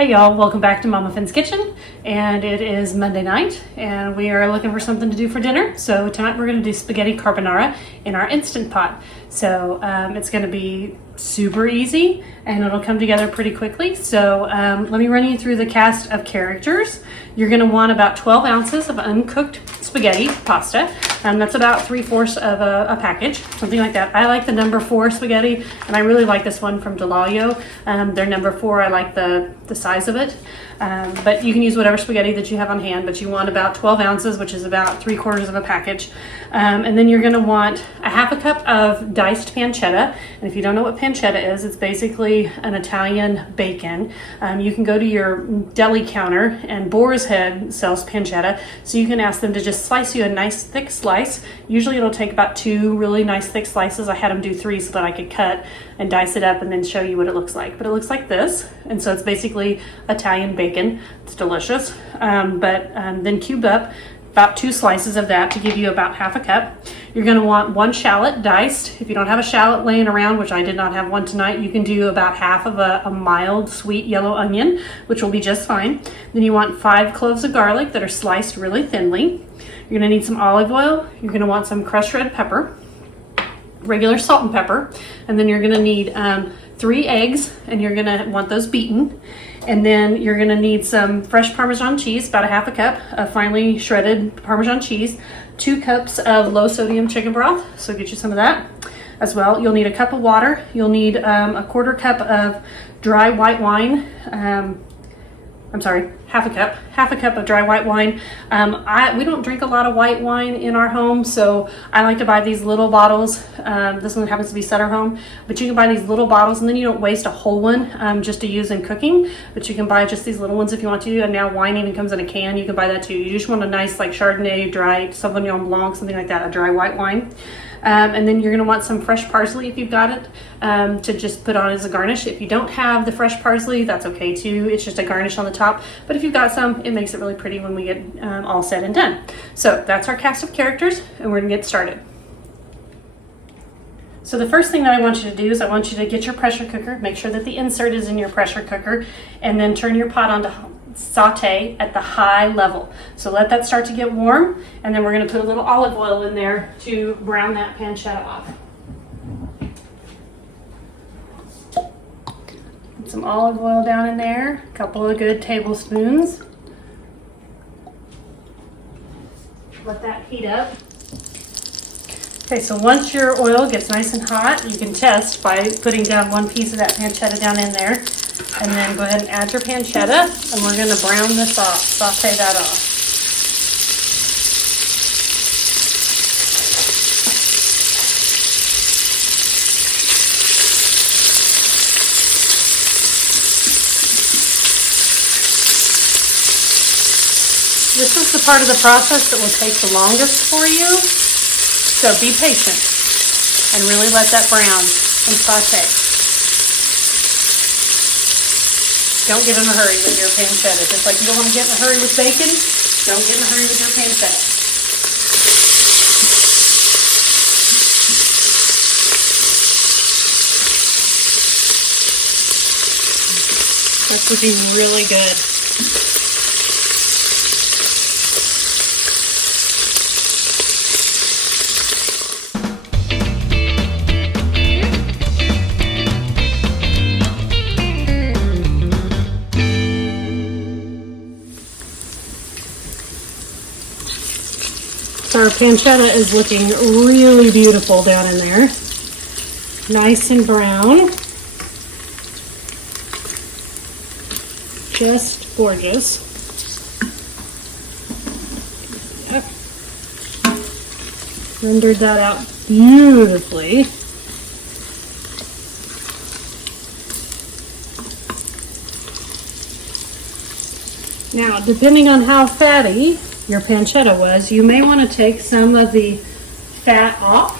Hey y'all, welcome back to MamaFin's Kitchen, and it is Monday night and we are looking for something to do for dinner. So tonight we're going to do spaghetti carbonara in our Instant Pot. So it's going to be super easy and it'll come together pretty quickly. So let me run you through the cast of characters. You're going to want about 12 ounces of uncooked spaghetti pasta. That's about 3/4 of a package, something like that. I like the number 4 spaghetti, and I really like this one from Delish. They're number 4. I like the size of it, but you can use whatever spaghetti that you have on hand, but you want about 12 ounces, which is about 3/4 of a package. And then you're going to want a 1/2 cup of diced pancetta. And if you don't know what pancetta is, it's basically an Italian bacon. You can go to your deli counter, and Boar's Head sells pancetta, so you can ask them to just slice you a nice thick slice. Usually it'll take about 2 really nice thick slices. I had them do 3 so that I could cut and dice it up and then show you what it looks like. But it looks like this, and so it's basically Italian bacon. It's delicious. Then cube up about 2 slices of that to give you about 1/2 cup. You're going to want 1 shallot diced. If you don't have a shallot laying around, which I did not have one tonight, you can do about 1/2 of a mild sweet yellow onion, which will be just fine. Then you want 5 cloves of garlic that are sliced really thinly. You're going to need some olive oil. You're going to want some crushed red pepper, regular salt and pepper, and then you're going to need 3 eggs, and you're going to want those beaten. And then you're going to need some fresh Parmesan cheese, about 1/2 cup of finely shredded Parmesan cheese, 2 cups of low sodium chicken broth, so get you some of that as well. You'll need a cup of water. You'll need a 1/4 cup of dry white wine. I'm sorry, 1/2 cup of dry white wine. We don't drink a lot of white wine in our home, so I like to buy these little bottles. This one happens to be Sutter Home, but you can buy these little bottles, and then you don't waste a whole one just to use in cooking, but you can buy just these little ones if you want to. And now wine even comes in a can. You can buy that too. You just want a nice like Chardonnay, dry Sauvignon Blanc, something like that, a dry white wine. And then you're going to want some fresh parsley if you've got it, to just put on as a garnish. If you don't have the fresh parsley, that's okay too. It's just a garnish on the top. But if you've got some, it makes it really pretty when we get all said and done. So that's our cast of characters, and we're going to get started. So the first thing that I want you to do is I want you to get your pressure cooker, make sure that the insert is in your pressure cooker, and then turn your pot on to saute at the high level. So let that start to get warm, and then we're going to put a little olive oil in there to brown that pancetta off. Put some olive oil down in there, a couple of good tablespoons. Let that heat up. Okay, so once your oil gets nice and hot, you can test by putting down 1 piece of that pancetta down in there. And then go ahead and add your pancetta, and we're going to brown this off, saute that off. This is the part of the process that will take the longest for you, so be patient and really let that brown and saute. Don't get in a hurry with your pancetta. Just like you don't want to get in a hurry with bacon, don't get in a hurry with your pancetta. That's looking really good. So our pancetta is looking really beautiful down in there. Nice and brown. Just gorgeous. Yep. Rendered that out beautifully. Now, depending on how fatty your pancetta was, you may want to take some of the fat off,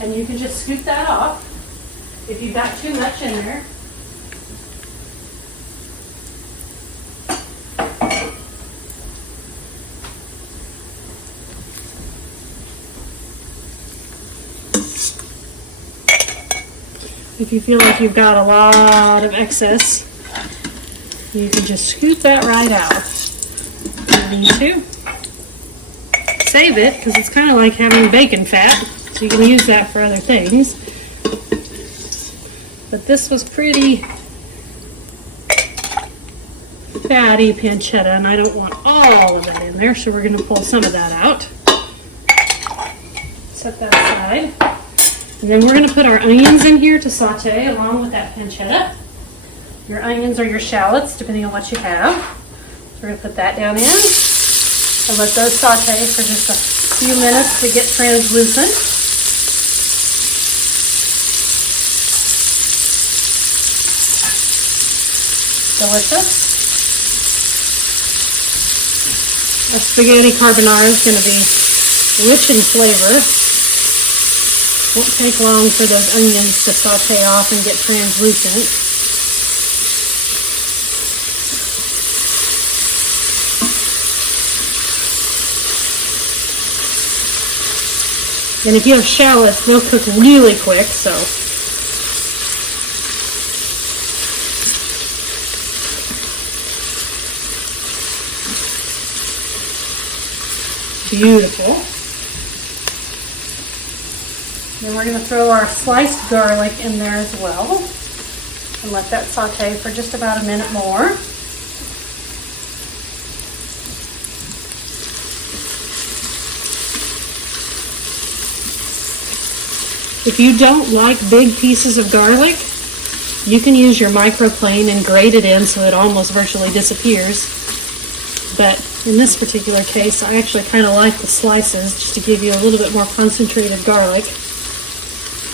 and you can just scoop that off if you've got too much in there. If you feel like you've got a lot of excess, You can just scoop that right out. You need to save it because it's kind of like having bacon fat, so you can use that for other things. But this was pretty fatty pancetta, and I don't want all of that in there, so we're going to pull some of that out. Set that aside. And then we're going to put our onions in here to saute along with that pancetta. Your onions or your shallots, depending on what you have. So we're going to put that down in and let those saute for just a few minutes to get translucent. Delicious. Our spaghetti carbonara is going to be rich in flavor. Won't take long for those onions to saute off and get translucent. And if you have shallots, they'll cook really quick, so. Beautiful. Then we're going to throw our sliced garlic in there as well and let that saute for just about a minute more. If you don't like big pieces of garlic, you can use your microplane and grate it in so it almost virtually disappears. But in this particular case, I actually kind of like the slices just to give you a little bit more concentrated garlic.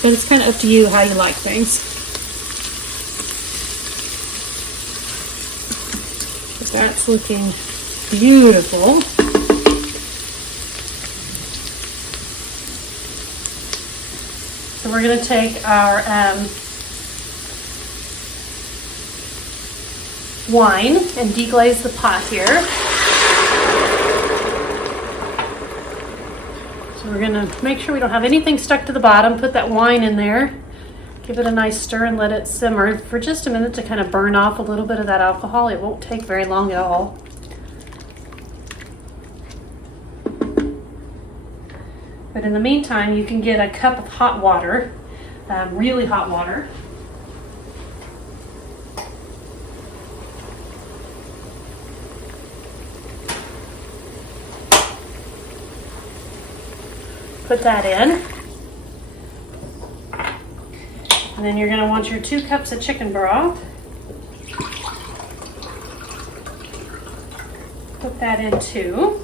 But it's kind of up to you how you like things. But that's looking beautiful. So we're going to take our wine and deglaze the pot here. So we're going to make sure we don't have anything stuck to the bottom. Put that wine in there. Give it a nice stir and let it simmer for just a minute to kind of burn off a little bit of that alcohol. It won't take very long at all. But in the meantime, you can get a cup of hot water, really hot water. Put that in. And then you're going to want your 2 cups of chicken broth. Put that in too.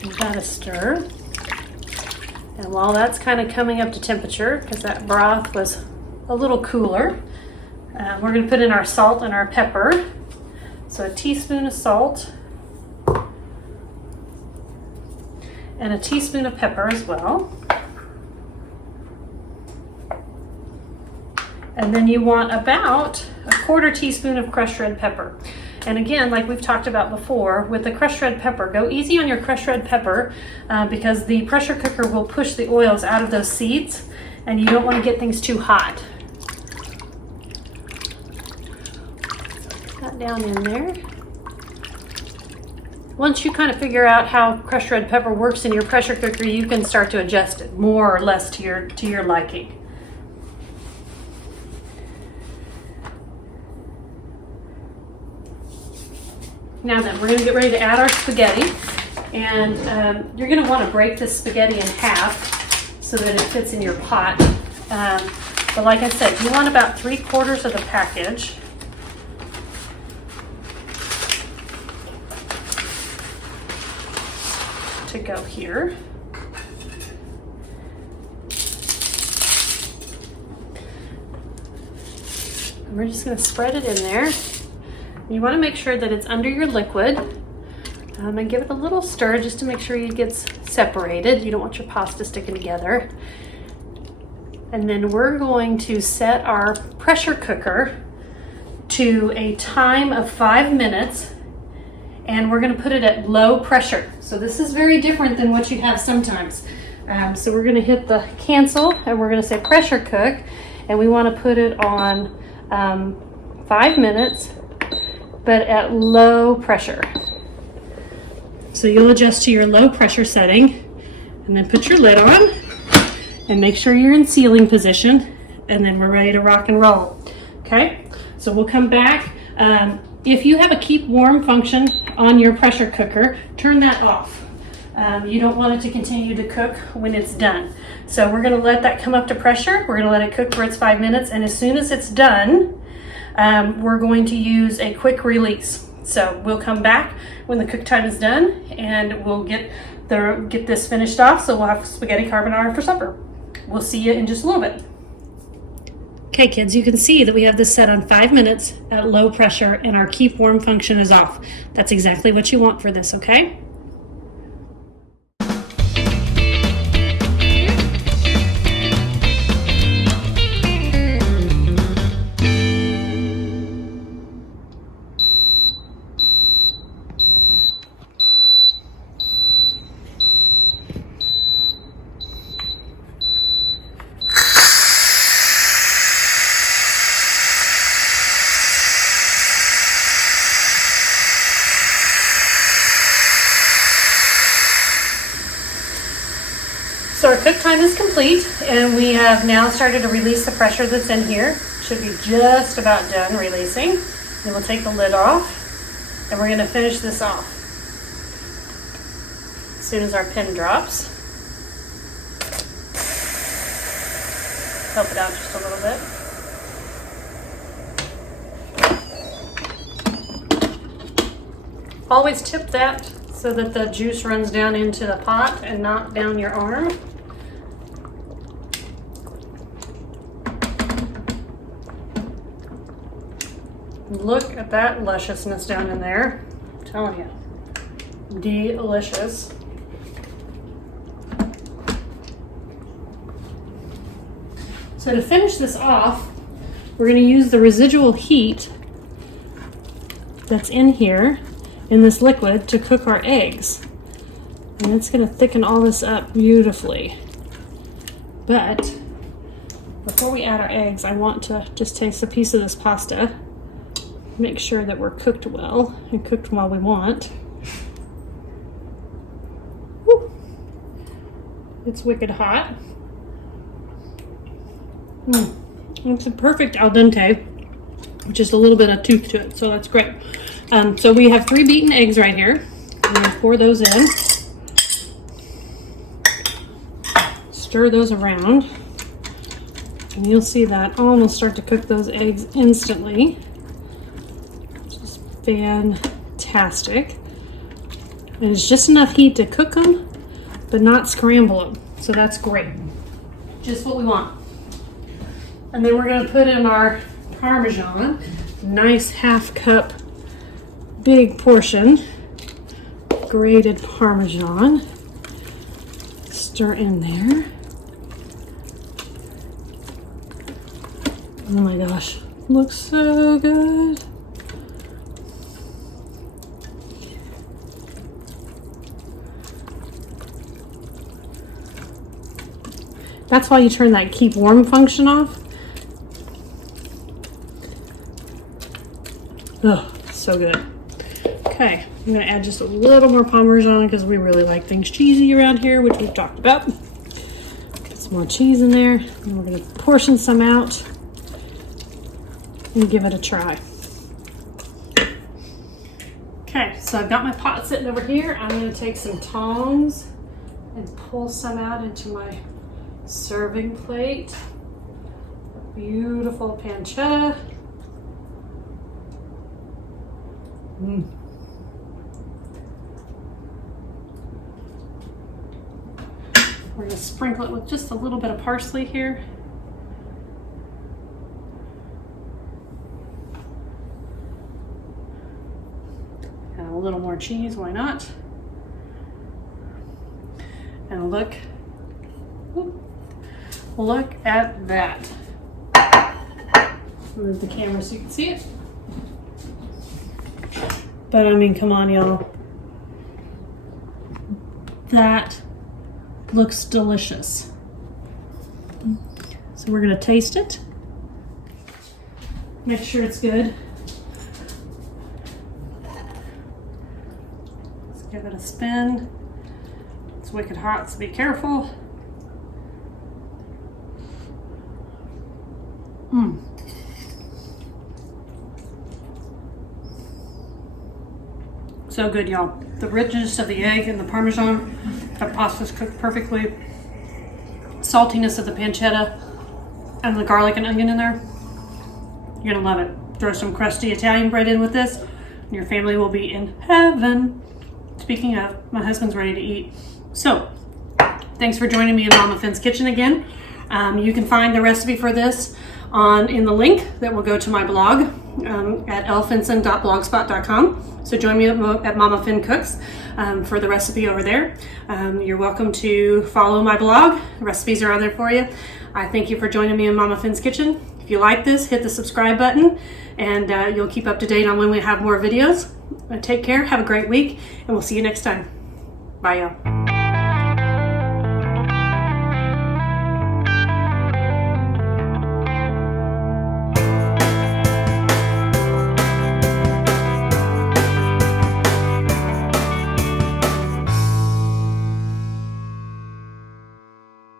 Give that a stir. And while that's kind of coming up to temperature, because that broth was a little cooler, we're going to put in our salt and our pepper. So a teaspoon of salt and a teaspoon of pepper as well. And then you want about a 1/4 teaspoon of crushed red pepper. And again, like we've talked about before, with the crushed red pepper, go easy on your crushed red pepper because the pressure cooker will push the oils out of those seeds and you don't want to get things too hot. Put that down in there. Once you kind of figure out how crushed red pepper works in your pressure cooker, you can start to adjust it more or less to your liking. Now then, we're going to get ready to add our spaghetti, and you're going to want to break this spaghetti in half so that it fits in your pot. But like I said, you want about 3/4 of the package. To go here. And we're just going to spread it in there. You want to make sure that it's under your liquid and give it a little stir just to make sure it gets separated. You don't want your pasta sticking together. And then we're going to set our pressure cooker to a time of 5 minutes, and we're going to put it at low pressure. So this is very different than what you have sometimes. So we're going to hit the cancel and we're going to say pressure cook, and we want to put it on 5 minutes, but at low pressure. So you'll adjust to your low pressure setting and then put your lid on and make sure you're in sealing position, and then we're ready to rock and roll. Okay, so we'll come back. If you have a keep warm function on your pressure cooker, turn that off. You don't want it to continue to cook when it's done. So we're gonna let that come up to pressure. We're gonna let it cook for its 5 minutes, and as soon as it's done, we're going to use a quick release. So we'll come back when the cook time is done, and we'll get this finished off. So we'll have spaghetti carbonara for supper. We'll see you in just a little bit. Okay kids, you can see that we have this set on 5 minutes at low pressure, and our keep warm function is off. That's exactly what you want for this, okay? So our cook time is complete, and we have now started to release the pressure that's in here. Should be just about done releasing. Then we'll take the lid off, and we're going to finish this off as soon as our pin drops. Help it out just a little bit. Always tip that so that the juice runs down into the pot and not down your arm. Look at that lusciousness down in there. I'm telling you, delicious. So to finish this off, we're going to use the residual heat that's in here in this liquid to cook our eggs. And it's going to thicken all this up beautifully. But before we add our eggs, I want to just taste a piece of this pasta. Make sure that we're cooked well and cooked while we want. Woo. It's wicked hot. It's a perfect al dente, with just a little bit of tooth to it, so that's great. So we have 3 beaten eggs right here. I'm going to pour those in. Stir those around. And you'll see that almost start to cook those eggs instantly. Just fantastic. And it's just enough heat to cook them, but not scramble them. So that's great. Just what we want. And then we're going to put in our Parmesan. Nice 1/2 cup, big portion, grated Parmesan. Stir in there. Oh my gosh, looks so good. That's why you turn that keep warm function off. Oh, so good. Okay, I'm gonna add just a little more Parmesan because we really like things cheesy around here, which we've talked about. Get some more cheese in there, and we're gonna portion some out and give it a try. Okay, so I've got my pot sitting over here. I'm gonna take some tongs and pull some out into my serving plate. A beautiful pancetta. We're going to sprinkle it with just a little bit of parsley here. And a little more cheese, why not? And look at that. Move the camera so you can see it. But I mean, come on, y'all. That looks delicious. So we're gonna taste it. Make sure it's good. Let's give it a spin. It's wicked hot, so be careful. So good, y'all. The richness of the egg and the Parmesan, the pasta's cooked perfectly. Saltiness of the pancetta and the garlic and onion in there. You're gonna love it. Throw some crusty Italian bread in with this, and your family will be in heaven. Speaking of, my husband's ready to eat. So, thanks for joining me in MamaFin's kitchen again. You can find the recipe for this in the link that will go to my blog at elfinson.blogspot.com. So join me at MamaFin Cooks for the recipe over there. You're welcome to follow my blog. The recipes are on there for you. I thank you for joining me in MamaFin's kitchen. If you like this, hit the subscribe button, and you'll keep up to date on when we have more videos. Take care, have a great week, and we'll see you next time. Bye, y'all.